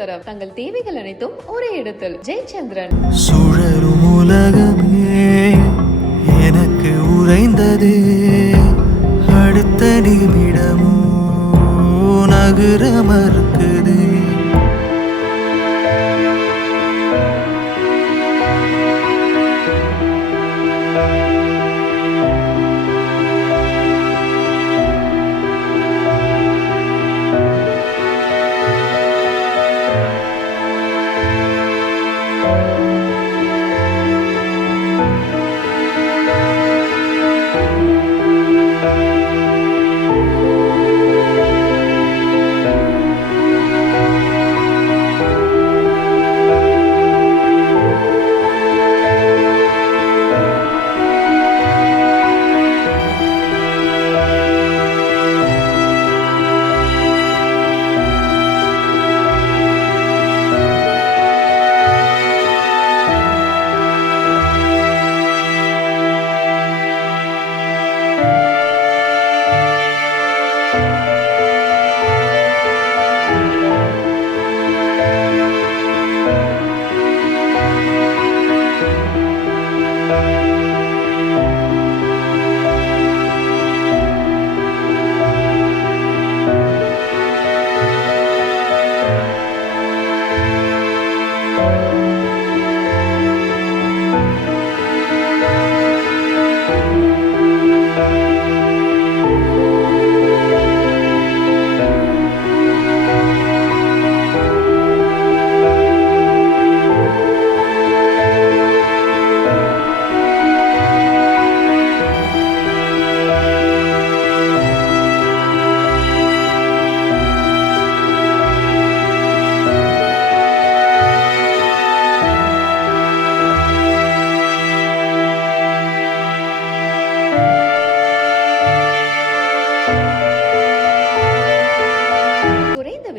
தரம். தங்கள் தேவைகள் அனைத்தும் ஒரே இடத்தில். ஜெயச்சந்திரன். சுழலும் உலகமே எனக்கு உறைந்தது. அடுத்த நிமிடமோ நகர மறுக்குது.